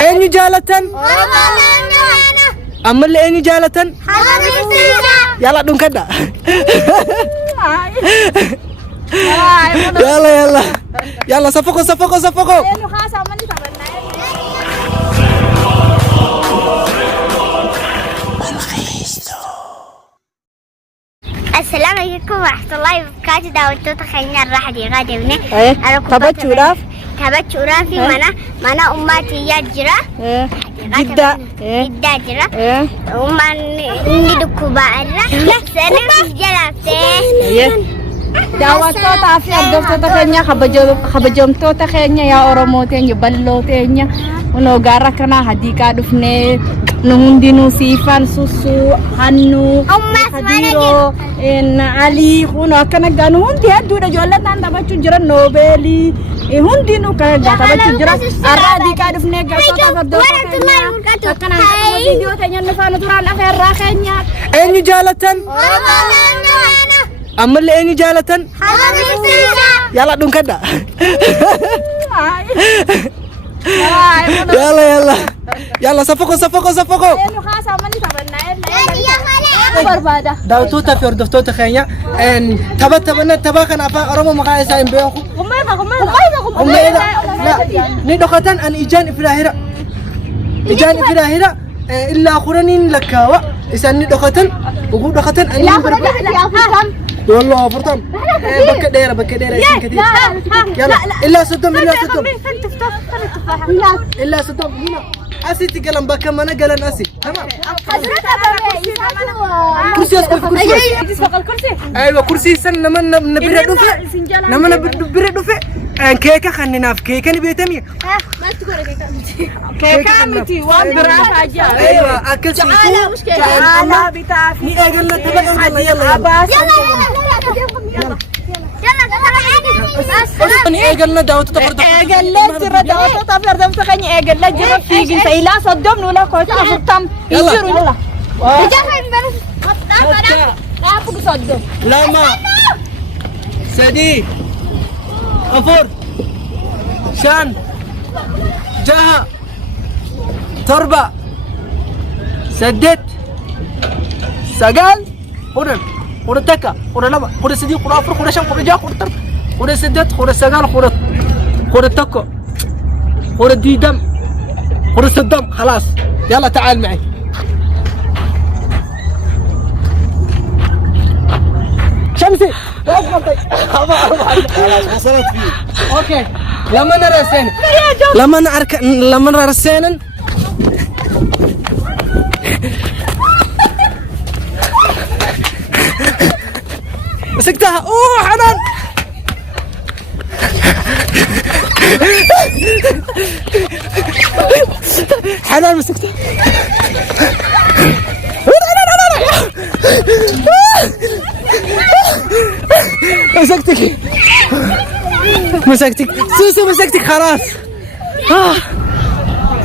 أين جالة؟ أما اللي أين جالة؟ يلا دون كده. يلا صفقوا. السلام عليكم ورحمة الله وبركاته. داودتو تخيلنا الراحة دي غادي وني. تبت شرافي mana ummati yajra. جدة jira. Umman inni dukuba arra. Sana jalafte. Daawwattoota fi hordoftoota keenya kabajamtoota keenya yaa Oromoo teenya bal'oo teenya kunoo gaara kana hadiiqaa dhufnee nu hundinuu siifan sussuu hannuu hadiiroo alii kunoo akkana gaanu hundi hedduudha ijoolletaan taphachuu jiran noobeelii hundinuu kan taphachuu jiran har'a hadiiqaa dhufnee gartoota hordoftoota keenya akkana viidiyoo teenya nu faana turaan afeerraa keenya. Eenyu jaalatan? أما اللي أني جالة يلا دون كده. يلا صفقوا. داوتوتا في أردفتوتا خيانيا إن تبا كان أفا أرمو مقايسة إن بيوكو. هم لا ندخلتن أن إجان في الآخرة إلا آخرين لكاوا إذا ندخلتن وقول دخلتن أن والله فرطان بك ديرة يلا إلا صدم هنا أسي تكلم بك ما قال أسي تمام كرسي أيوة كرسي سن نبرد دفع كيكة خلينا في كيكة نبيتمي كيكة متي وان براف أجا أيوة أكل شيء أنا بتاعي أقول لك تبغى يلا قال لنا داوت تفرد قال لنا جرا داوت تفرد متخني قال لنا جرا في سيلا صدم ولا كوتا فرتم يجروا يلا أبوك صدم لما سدي أفور شان جها تربة سدت سجال خورة تكا خورة لما خورة سدي خورة أفور خورة شام خورة جا خورة تربة خورة سدت خورة سجال خورة تكا خورة ديدم خورة صدام خلاص يلا تعال معي شمسي خلاص وصلت فيه اوكي لما نرى سينا مسكتها اوه حنان حنان مسكتها مسكتك سوسو مسكتك خلاص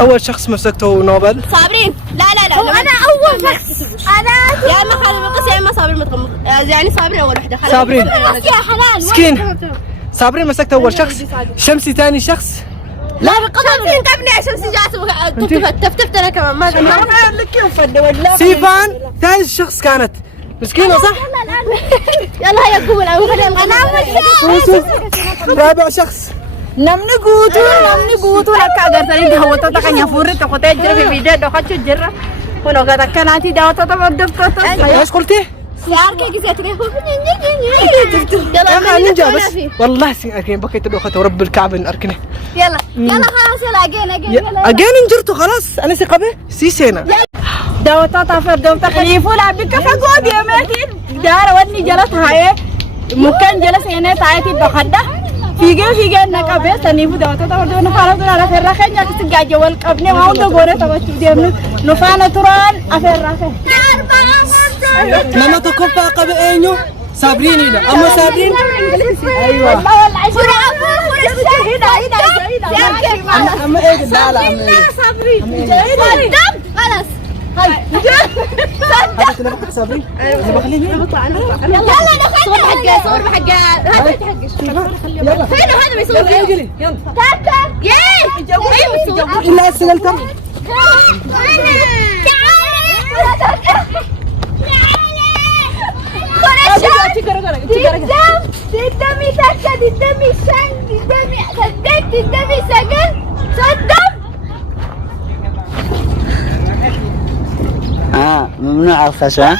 أول شخص مسكته نوبل صابرين لا هو أنا أول شخص أنا يا إما خالد مقص يا إما صابرين متغمض يعني صابرين أول وحدة صابرين يا حنان مسكين صابرين مسكته أول شخص شمسي ثاني شخص لا بقدر تبني شمسي جالس تفتفت أنا كمان ما لك يوم فد ولا سيفان ثالث شخص كانت مسكينة صح؟ يلا هيا قوم أنا رابع شخص namni guutuu akka agartanii daawwattoota keenya fuulli tokko ta'ee jira fi viidiyoo dhokachuu jirra kun ogaa akkanaati daawwattoota hordoftoota. ايش قلتي؟ سيارك جزيتني يلا ننجا بس والله أكين بكيت الأخت ورب الكعبة أركنه يلا خلاص يلا أجين انجرتوا خلاص أنا ثقة به سيسينا daawwattoota hordoftoota keenya fuula bikka fagoo deemeetiin daara wanni jala taa'ee mukkeen jala seenee taa'eetiin dhokadha fiigee naqabee saniifu daawwattoota hordoftoota faana turaan afeerraa keenya akkasitti gaajja wal qabnee waa hunda goonee taphachuu deemnu nu faana turaan afeerraa keenya. nama tokkoffaa qabe eenyu صابرين هنا أما صابرين أيوة أما إيه لا صابرين خلاص هذا تلفك صابرين انا بخليني يلا دخلت حقه صور بحقه هات حقه يلا فين هذا بيصور يلا يلا تاتا ياي الا سلمتم قدامي تاتا قدامي شن قدامي صدقت قدامي سجن صدق ممنوع الخشب.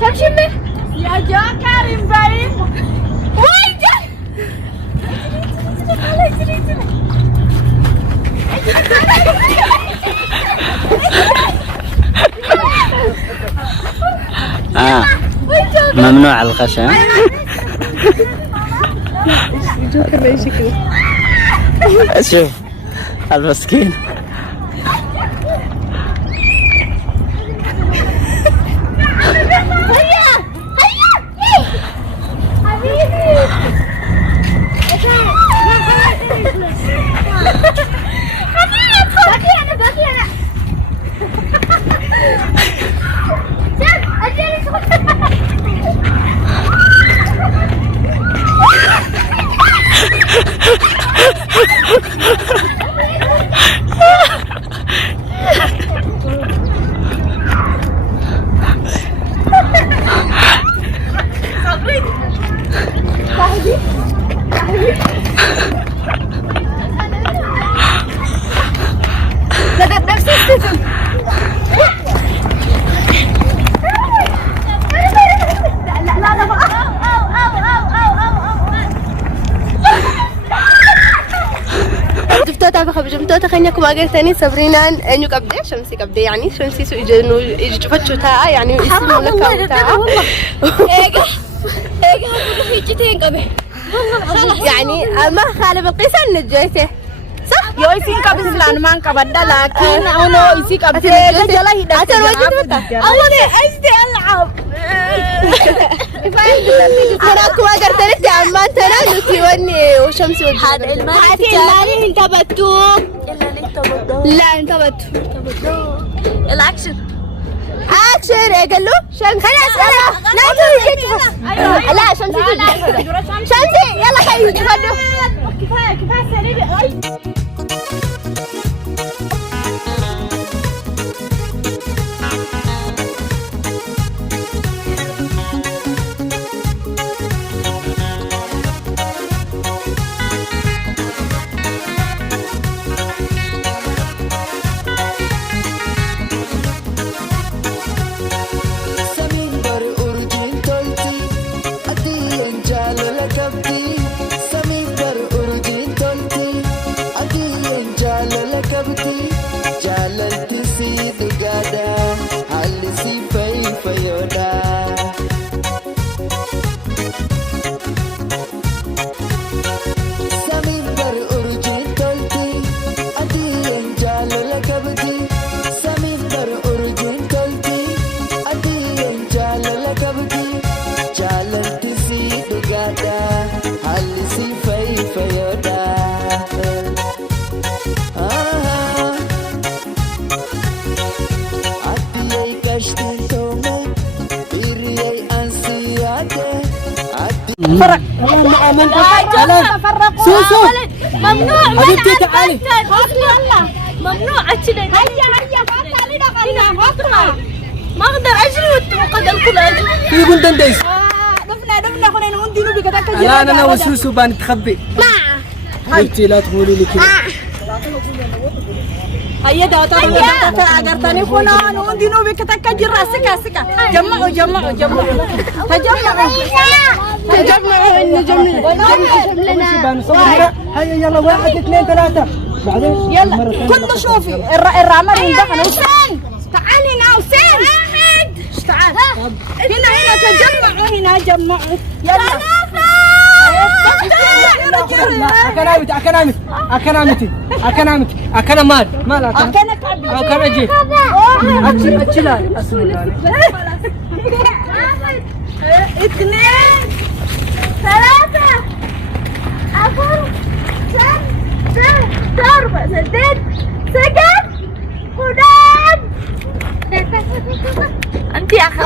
شمشمة يا جوكر مبين وايد ممنوع الخشب. جوكر باي شكله. شوف المسكين. خبجمتوتا خنيكم أجرتني صبرينان إنه قبدي شمسي قبدي يعني شمسي سو إجنو إجفتشو تاع يعني اسمه لك تاع إيجا هيجتين قبي يعني ما خالف القيس نجيته صح Yo isin kabis lan man kabada lakin ono isi kabis jala hidak. أتر وجدت الله أجدي ألعب أنا أكو أجرتني تعمل ترى نتيوني وشمسي هذا المالي انتبهتوا لا انتبهتوا الأكشن أكشن قال له خلاص لا تجي لا شمسي يلا خلينا تفضلوا كفاية سريع فرق من سوسو ممنوع حبيبتي تعالي ممنوع أجري هيا ما أقدر أجري وقد الكل أجري في بلدان دايس دفنا خلينا ندينو بكتاك لا أنا وسوسو بنتخبي حبيبتي لا تقولي لي كذا هيا ده ترى أجرتني خنا ندينو بكتاك جرا سكا جمعوا تجمعوا هيا يلا 1 2 3 بعدين يلا كنت شوفي الرامر يندخل حسين تعالي هنا حسين تعال هنا تجمعوا هنا جمعوا يلا أكنا مال أكنك عبد أكنا جي أتشلال اثنين ثلاثة أفر أربعة سدد سجد خدام أنت يا أخي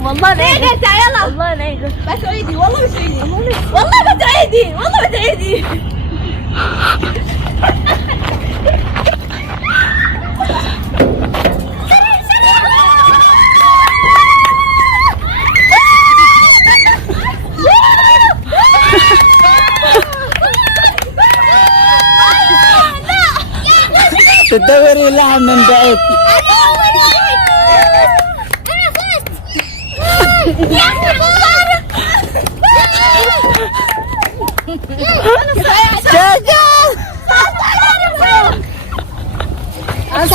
والله نيجي يلا والله نيجي بتعيدي والله بتعيدي والله بتعيدي والله بتعيدي تدوري لها من بعيد. أنا